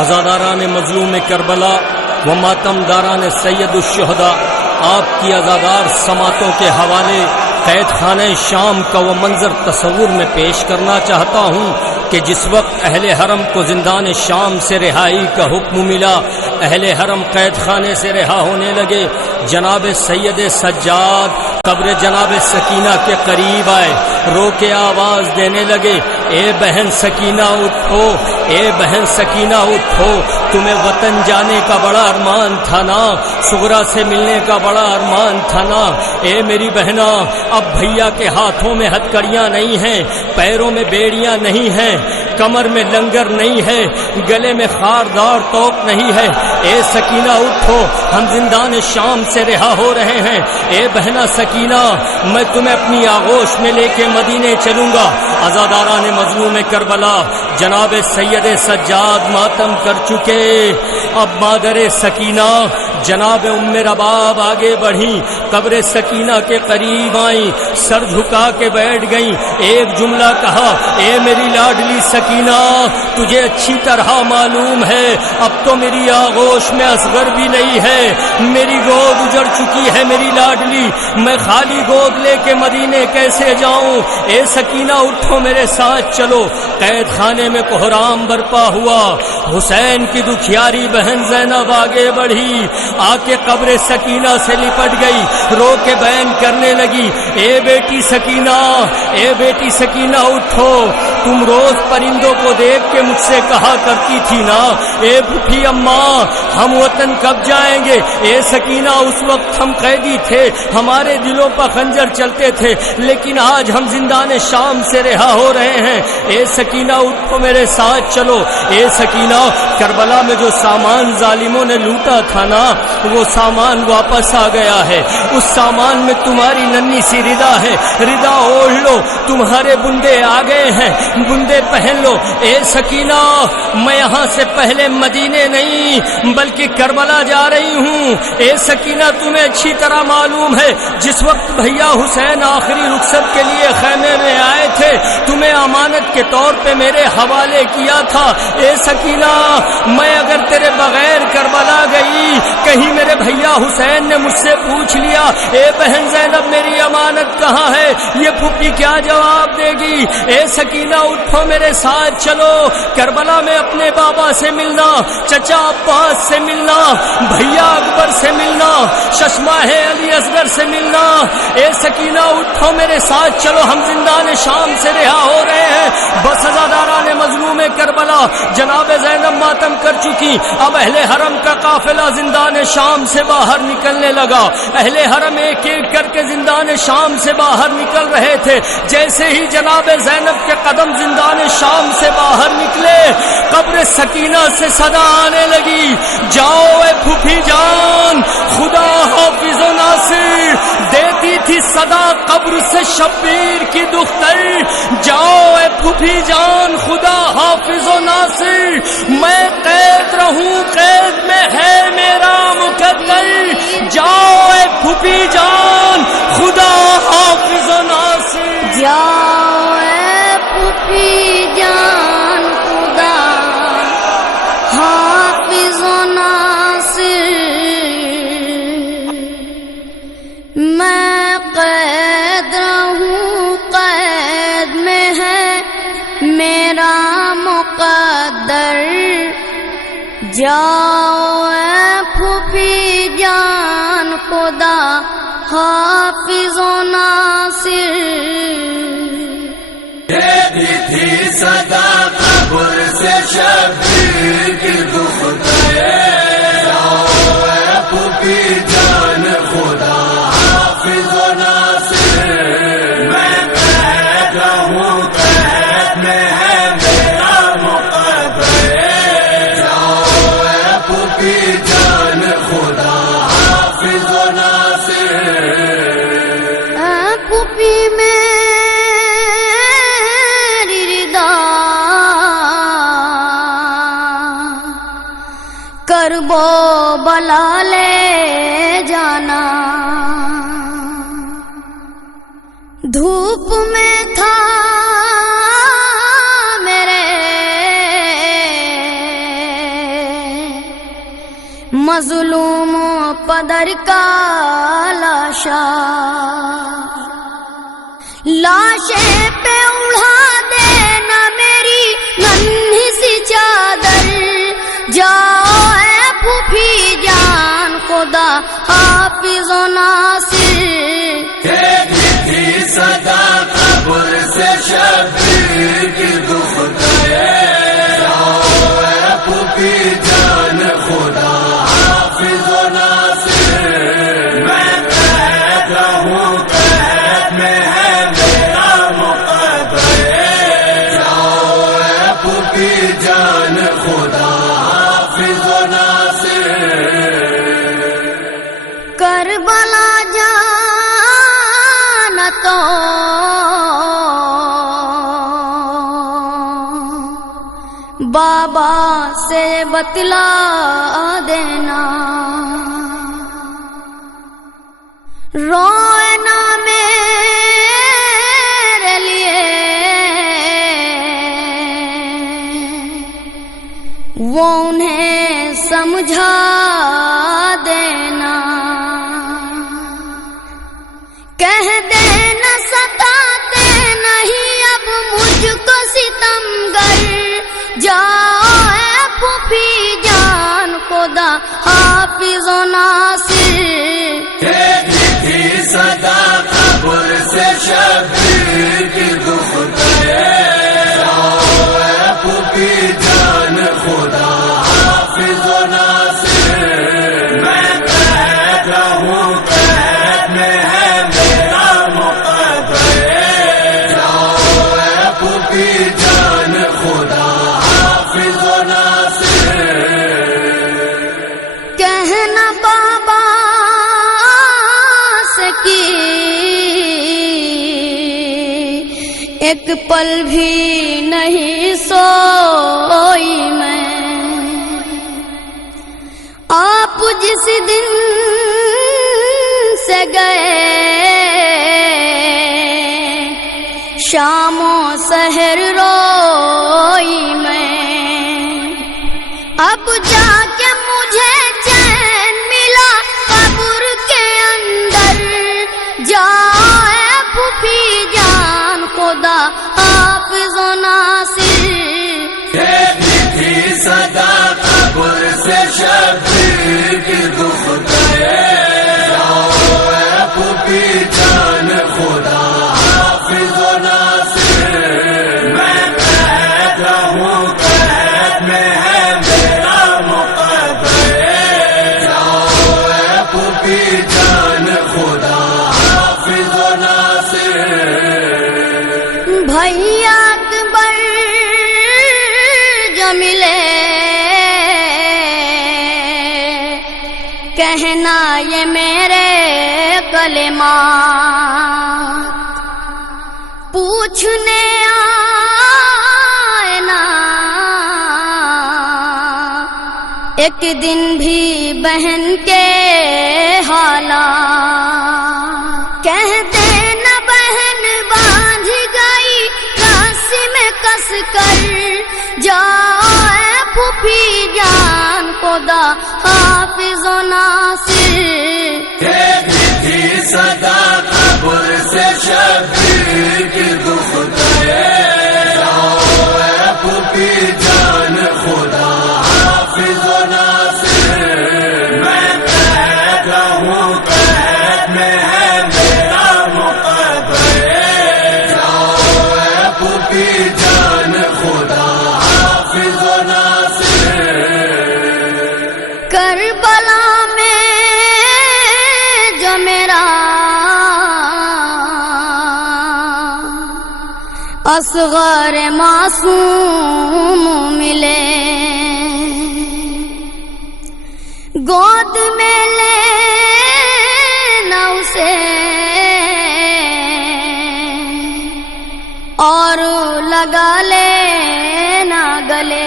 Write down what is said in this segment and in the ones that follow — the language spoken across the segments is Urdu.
عزاداران مظلوم کربلا و ماتمداران سید الشہداء، آپ کی عزادار سماعتوں کے حوالے قید خانہ شام کا وہ منظر تصور میں پیش کرنا چاہتا ہوں کہ جس وقت اہل حرم کو زندان شام سے رہائی کا حکم ملا، اہل حرم قید خانے سے رہا ہونے لگے، جناب سید سجاد قبر جناب سکینہ کے قریب آئے، رو کے آواز دینے لگے، اے بہن سکینہ اٹھو، اے بہن سکینہ اٹھو، تمہیں وطن جانے کا بڑا ارمان تھا نا، صغرا سے ملنے کا بڑا ارمان تھا نا، اے میری بہنا، اب بھیا کے ہاتھوں میں ہتھکڑیاں نہیں ہیں، پیروں میں بیڑیاں نہیں ہیں، کمر میں لنگر نہیں ہے، گلے میں خاردار توق نہیں ہے، اے سکینہ اٹھو، ہم زندان شام سے رہا ہو رہے ہیں، اے بہنا سکینہ، میں تمہیں اپنی آغوش میں لے کے مدینے چلوں گا۔ عزاداران مظلوم کربلا جناب سید سجاد ماتم کر چکے، اب مادر سکینہ جناب ام رباب آگے بڑھیں، قبر سکینہ کے قریب آئیں، سر جھکا کے بیٹھ گئیں، ایک جملہ کہا، اے میری لاڈلی سکینہ، تجھے اچھی طرح معلوم ہے اب تو میری آغوش میں اصغر بھی نہیں ہے، میری گود اجڑ چکی ہے میری لاڈلی، میں خالی گود لے کے مدینے کیسے جاؤں؟ اے سکینہ اٹھو، میرے ساتھ چلو۔ قید خانے میں کوہرام برپا ہوا، حسین کی دکھیاری بہن زینب آگے بڑھی، آ کے قبر سکینہ سے لپٹ گئی، رو کے بیان کرنے لگی، اے بیٹی سکینہ، اے بیٹی سکینہ اٹھو، تم روز پرندوں کو دیکھ کے مجھ سے کہا کرتی تھی نا، اے پھوپھی اماں ہم وطن کب جائیں گے؟ اے سکینہ اس وقت ہم قیدی تھے، ہمارے دلوں پر خنجر چلتے تھے، لیکن آج ہم زندان شام سے رہا ہو رہے ہیں، اے سکینہ اٹھو، میرے ساتھ چلو۔ اے سکینہ، کربلا میں جو سامان ظالموں نے لوٹا تھا نا، وہ سامان واپس آ گیا ہے، اس سامان میں تمہاری ننھی سی ردا ہے، ردا اوڑھ لو، تمہارے بندے آ گئے ہیں، بندے پہن لو۔ اے سکینہ، میں یہاں سے پہلے مدینے نہیں بلکہ کربلا جا رہی ہوں۔ اے سکینہ، تمہیں اچھی طرح معلوم ہے جس وقت بھیا حسین آخری رخصت کے لیے خیمے میں آئے تھے، تمہیں امانت کے طور پہ میرے حوالے کیا تھا۔ اے سکینہ، میں اگر تیرے بغیر کربلا گئی، کہیں میرے بھیا حسین نے مجھ سے پوچھ لیا، اے بہن زینب میری امانت کہاں ہے، یہ پھوپھی کیا جواب دے گی؟ اے سکینہ اٹھو، میرے ساتھ چلو، کربلا میں اپنے بابا سے ملنا، چچا عباس سے ملنا، بھیا اکبر سے ملنا، ششماہ علی اصغر سے ملنا۔ اے سکینہ اٹھو، میرے ساتھ چلو، ہم زندان شام سے رہا ہو رہے ہیں۔ بس عزاداران مظلوم کربلا جناب زینب ماتم کر چکی، اب اہل حرم کا قافلہ زندان شام سے باہر نکلنے لگا، اہل حرم ایک ایک کر کے زندان شام سے باہر نکل رہے تھے۔ جیسے ہی جناب زینب کے قدم زندان شام سے باہر نکلے، قبر سکینہ سے صدا آنے لگی، جاؤ اے پھوپھی جان، خدا حافظ و ناصر، دیتی تھی صدا قبر سے شبیر کی دختر، جاؤ اے پھوپھی جان، خدا حافظ و ناصر، میں قید رہوں قید میں ہے میرا مقدر، جاؤ اے پھوپھی جان، خدا حافظ و ناصر، جاؤ اے پھوپھی جان، خدا حافظ و ناصر، میں قید رہوں قید میں ہے میرا مقدر، جاؤ اے پھوپھی جان، خدا حافظ و ناصر۔ دیتی تھی صدا قبر سے شبیر کی دختر، جاؤ اے پھوپھی جان، خدا حافظ و ناصر، میں قید رہوں قید میں ہے میرا مقدر، جاؤ اے پھوپھی جان، خدا حافظ و ناصر۔ پھوپھی میری ردا کربو بلا لے جانا، دھوپ میں تھا میرے مظلوموں پدر کا لاشا لاشیں پہ اڑا دینا میری ننھی سی چادر جاؤ اے پھوپھی جان خدا حافظ و ناصر تھی صدا قبر سے شبیر کی دکھ گئے جاؤ اے پھوپھی جان خدا حافظ و ناصر میں قید ہوں قید میں ہے میرا مقدر جاؤ اے پھوپھی جان خدا حافظ و ناصر کربلا جانا تو بابا سے بتلا دینا رونا میرے لیے وہ انہیں سمجھا دینا کہہ دینا ستاتے نہیں اب مجھ کو ستمگر جاؤ اے پھوپھی جان خدا حافظ و ناصر تھی صدا قبر سے شبیر کی دکھ گئے جاؤ اے پھوپھی جان خدا حافظ و ناصر میں قید ہوں قید میں ہے میرا مقدر جاؤ اے پھوپھی جان خدا حافظ و ناصر کہنا بابا سے کی ایک پل بھی نہیں سوئی میں آپ جس دن سے گئے شام و سحر روئی میں اب جا کے مجھے چین ملا قبر کے اندر جاؤ اے پھوپھی جان خدا حافظ و ناصر تھی صدا قبر سے شبیر کی دکھ گئے جاؤ اے پھوپھی جان خدا حافظ و ناصر میں قید ہوں قید میں ہے میرا مقدر جاؤ اے پھوپھی جان خدا حافظ و ناصر بھیا اکبر جو ملے کہنا یہ میرے کلمات پوچھنے آئے نا ایک دن بھی بہن کے حالات کہہ دینا بہن باندھ گئی راستے میں کس کر جاؤ اے پھوپھی جان خدا حافظ و ناصر تھی صدا قبر سے شبیر کی دکھ گئے جاؤ اے پھوپھی جان خدا حافظ و ناصر میں قید ہوں قید میں ہے میرا مقدر جاؤ اے پھوپھی جان خدا حافظ و ناصر کربلا میں جو میرا اصغر معصوم ملے گود میں لینا اسے اور لگا لینا گلے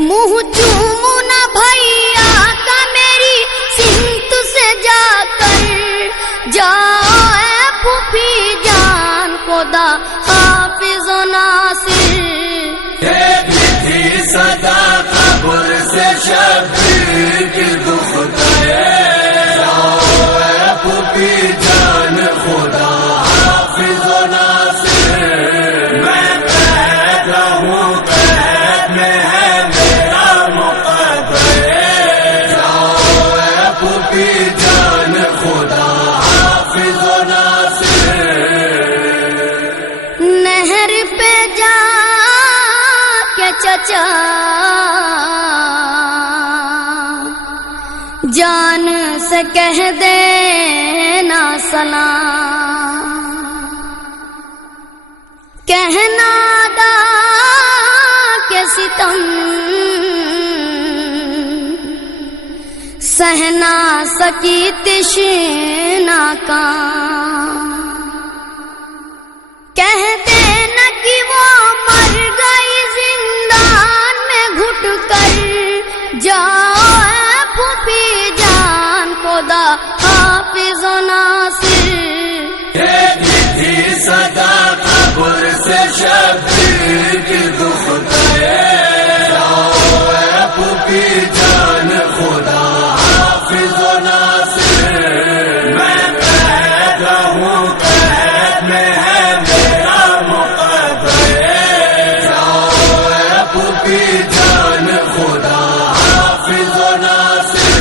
منہ چومنا بھیا کا میری سمت سے جا کر جاؤ اے پھوپھی جان خدا حافظ و ناصر تھی صدا قبر سے شبیر کی چچا جان سے کہہ دینا سلام، کہنا دا کے ستم سہنا سکی تشنا کا، کہتے نہ کہ وہ مر گئی زندان میں گھٹ کر، جاؤ اے پھوپھی جان خدا حافظ و ناصر، دیکھی تھی صدا قبر سے شبیر کی دخترے، جاؤ اے پھوپھی جان خدا حافظ و ناصر، میں قید ہوں قید میں ہے میرا مقدرے، جاؤ اے پھوپھی جان خدا حافظ و ناصر،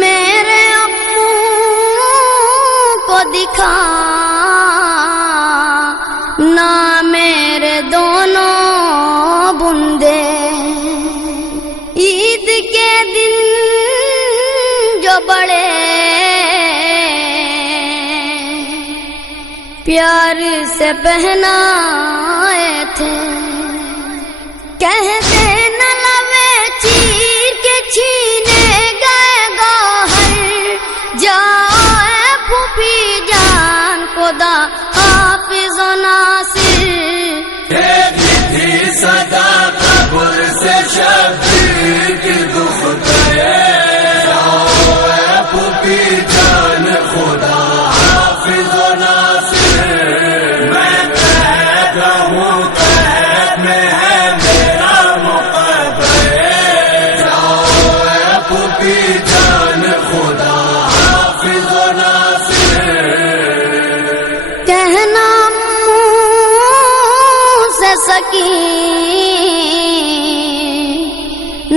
میرے ابو کو دکھا نہ میرے دونوں بندے، عید کے دن جو بڑے پیار سے پہنائے تھے، کہتے نہ لوے چیر کے چھینے گئے گوہر، جاؤ اے پھوپھی جان خدا حافظ و ناصر، دیکھی تھی صدا قبر سے شبیر کی دخترے، جاؤ اے پھوپھی جان خدا حافظ و ناصر، میں قید ہوں قید میں ہے میرا مقدرے، جاؤ اے پھوپھی جان خدا حافظ و ناصر، کہنا منہ سے سکین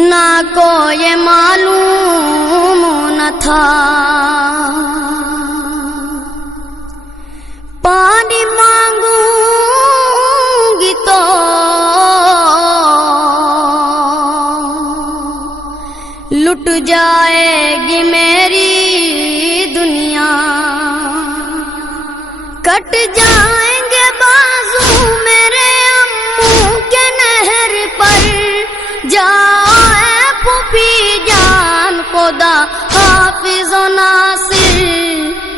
نہ کو یہ معلوم نہ تھا، پانی مانگوں گی تو لٹ جائے گی میری دنیا، کٹ جائیں گے بازو میرے امو کے نہر پر، جاؤ اے پھوپھی جان خدا حافظ و ناصر،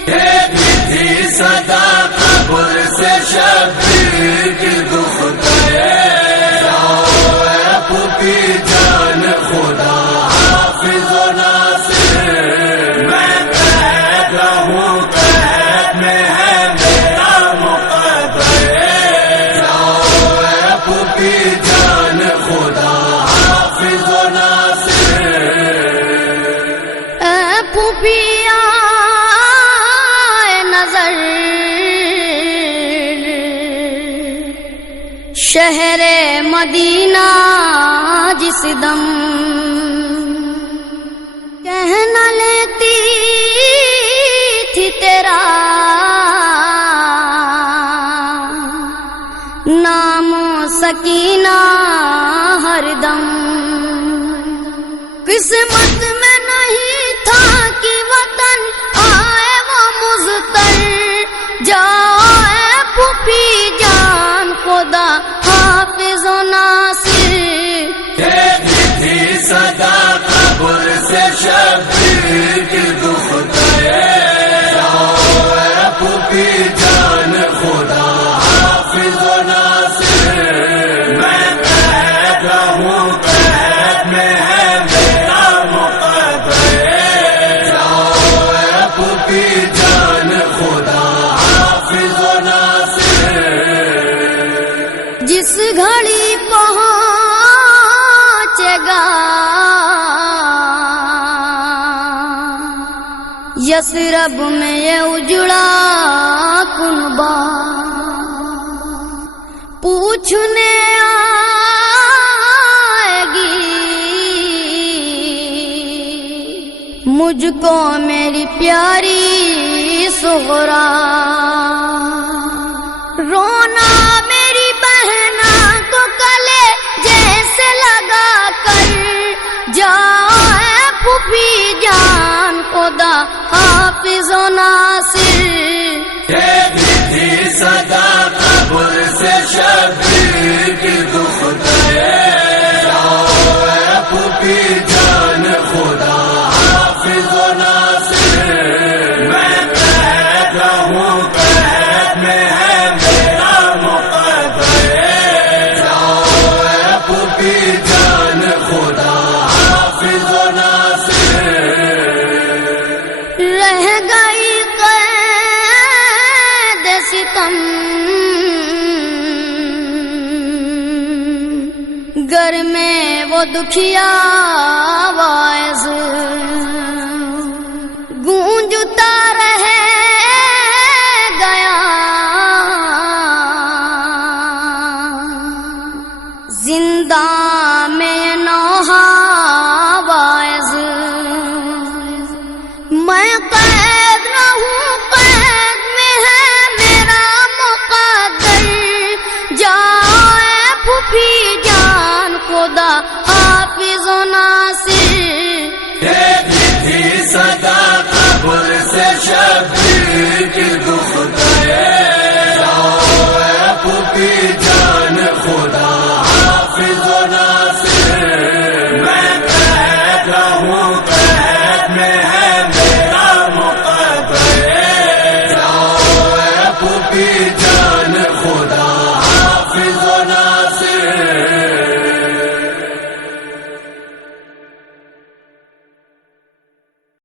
دیکھی تھی صدا قبر سے شبیر کی دخترے، جاؤ اے پھوپھی جان خدا حافظ و ناصر، میں قید ہوں قید میں ہے میرا مقدرے، جاؤ اے پھوپھی جان خدا حافظ و ناصر، اے پھوپھی آئے نظر شہر مدینہ جس دم، کہنا لیتی تھی تیرا نام سکینہ ہر دم، قسمت میں نہیں تھا کہ وطن آئے وہ مزتر، جاؤ اے پھوپھی جان خدا حافظ و ناصر، دیکھی تھی صدا قبر سے شبیر کی دخترے، جاؤ اے پھوپھی جان خدا حافظ و ناصر، میں قید ہوں قید میں ہے میرا مقدرے، جاؤ اے پھوپھی جان خدا حافظ و ناصر، جس گھڑی پہنچے گا یثرب میں یہ اجڑا کنبہ، پوچھنے آئے گی مجھ کو میری پیاری صغرا، رونا میری بہنا کو خدا حافظ و ناصر تھی صدا قبر سے شبیر کی دخترے پھوپھی جان خدا حافظ و ناصر میں قید رہوں قید میں ہے میرا مقدر پھوپھی جان خدا حافظ و ناصر رہ گئی قید ستم گھر میں وہ دکھیا آواز گونجتا رہ گیا زندان میں نوحہ آواز میں قید نہ ہوں قید میں ہے میرا مقدر جائے پھوپھی جان خدا